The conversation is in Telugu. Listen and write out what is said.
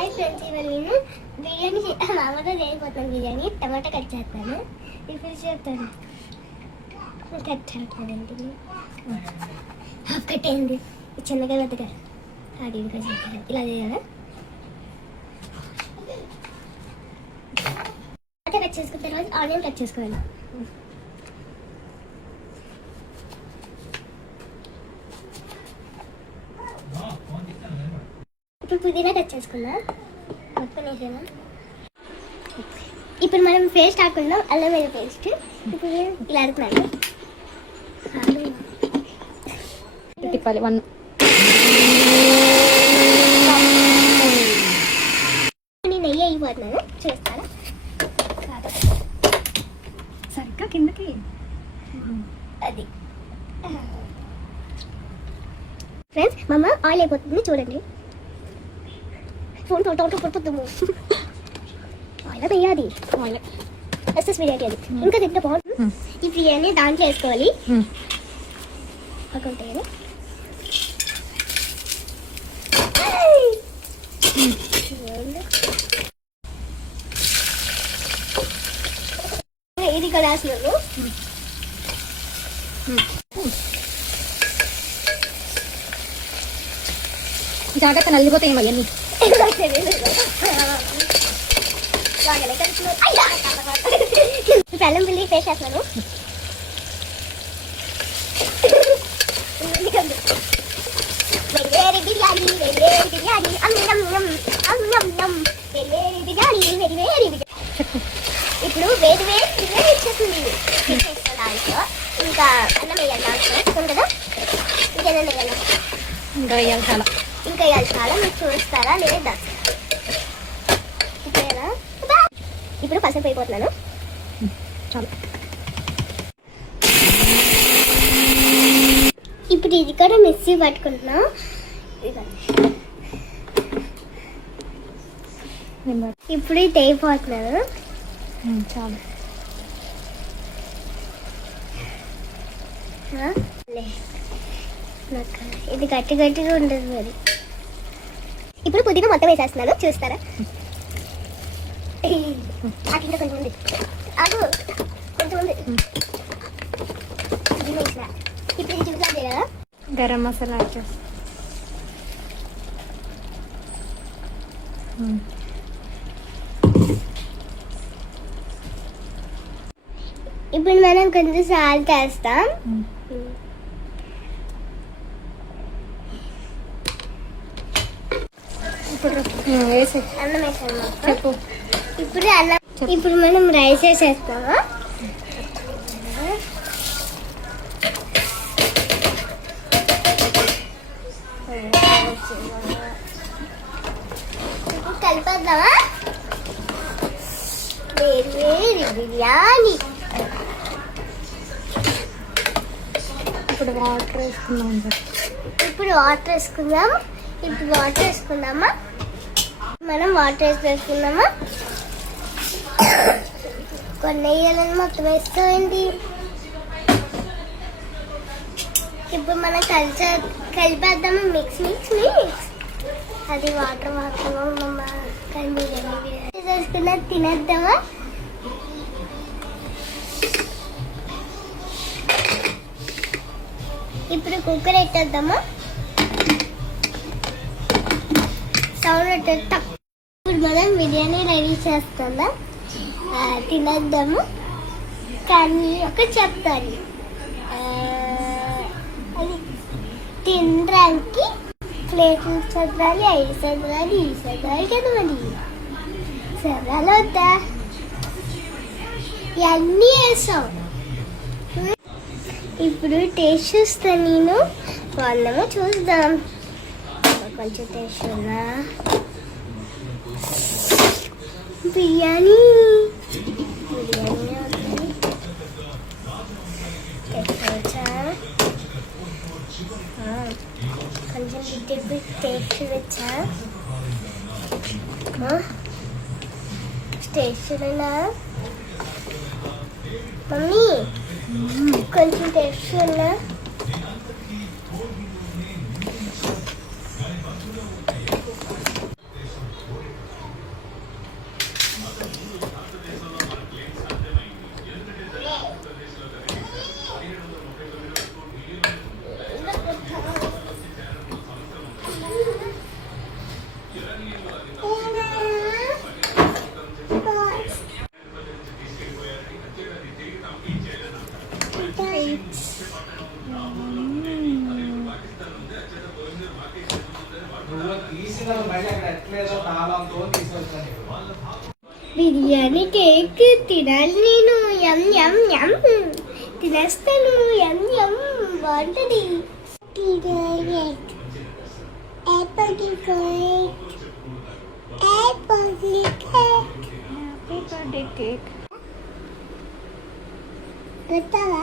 హాయ్ ఫ్రెండ్స్, ఇవాళ నేను బిర్యానీ మామూలుగా చేయకపోతాను. బిర్యానీ టమాటా కట్ చేస్తాను. ఇప్పుడు చెప్తాను కట్ చేస్తానండి. హాఫ్ కట్ అయింది. చిన్నగా పెద్దగా అది ఇలా చేయాలా? టమాటా కట్ చేసుకున్న తర్వాత ఆనియన్ కట్ చేసుకోవాలి. ఇప్పుడు పుదీనా కట్ చేసుకుందాం. మొత్తం వేసేనా? ఇప్పుడు మనం పేస్ట్ ఆడుకుందాం, అల్లం వెల్లుల్లి పేస్ట్. ఇప్పుడు ఇలా అనుకున్నాను తిప్పాలి. వన్ నెయ్యి అయిపోతున్నాను, చూస్తాను. సరిగ్గా కిందకి అది ఫ్రెండ్స్, మా అమ్మ ఆయిల్ అయిపోతుంది చూడండి. ఫోన్ పడుతుంది. ఆయిల్ వేయాలి. ఆయిల్ ఎస్ఎస్ బిర్యానీ అది ఇంకా తింటే బాగుంటుంది. ఈ బిర్యానీ దాంట్లో వేసుకోవాలి. పక్కుంటాయని ఇది కడాసులు జాగ్రత్త నలిగిపోతాయి అవన్నీ. అల్లం వెల్లుల్లి పేస్ట్ వేస్తున్నాను. వెల్లేరి బిర్యానీ, వెల్లేరి బిర్యానీ, వెల్లేరి బిర్యానీ, ఇప్పుడు వేడి బిర్యానీ ఇచ్చేస్తుంది. దాంట్లో ఇంకా అన్నం వేయాలి. దాంట్లో కదా ఇంకేదైనా వేయాలి. ఇంకా వేయాలి చాలా. ఇంకా వేయాలి చాలా. మీరు చూస్తారా లేదా? ఇప్పుడు పసుపు అయిపోతున్నాను. చాలా. ఇప్పుడు ఇది కూడా మిక్సీ పట్టుకుంటున్నా. ఇప్పుడు ఇది అయిపోతున్నాను. చాలా. ఇది గట్టిగా ఉండదు మరి. ఇప్పుడు పుదీనా మొత్తం వేసేస్తున్నాను, చూస్తారా? అట్లా కొంచెం ఉంది. అదు కొంచెం ఉంది. ఇప్పుడు ఇది చూసాను కదా, గరం మసాలా యాడ్ చేస్తా. ఇప్పుడు మనం కొంచెం సాల్ట్ వేస్తాం. ఇప్పుడు వేసి అన్నం వేసాము. చెప్పు. ఇప్పుడు అన్నం. ఇప్పుడు మనం రైస్ వేసేస్తాము. ఇప్పుడు కలిపేద్దామా? వేడి బిర్యానీ. ఇప్పుడు వాటర్ వేసుకుందాం. ఇప్పుడు వాటర్ వేసుకుందాం. ఇప్పుడు వాటర్ వేసుకుందామా? మనం వాటర్ వేసుకుందామా? కొన్ని వేయాలని మొత్తం వేసుకోండి. ఇప్పుడు మనం కలిపేద్దామా? మిక్స్. అది వాటర్ ఉందమ్మా. కానీ వేసుకున్నా తినేద్దామా? ఇప్పుడు కుక్కర్ పెట్టేద్దామా? సౌండ్ ఇప్పుడు మనం బిర్యానీ రెడీ చేస్తుందా? తినేద్దాము. కానీ ఒక చెప్తాను, అది తినడానికి ప్లేట్లు చదవాలి, 5 చదవాలి, ఈ చదవాలి కదా. మరి చదవాలి వద్దా? ఇవన్నీ వేసాం. ఇప్పుడు టేస్ట్ చూస్తాను నేను. వాళ్ళేమో చూద్దాం. కొంచెం టేస్ట్ ఉన్నా బిర్యానీ కొంచెం టేస్ట్ వచ్చా? టేస్ట్ మమ్మీ కొంచెం టేస్ట్ ఉన్నా? బిర్యానీ కేక్ తినాలి నేను. ఎం ఎం ఎం తినేస్తాను. ఎం ఎం బాగుంటుంది. Happy birthday cake. పెట్టాలా?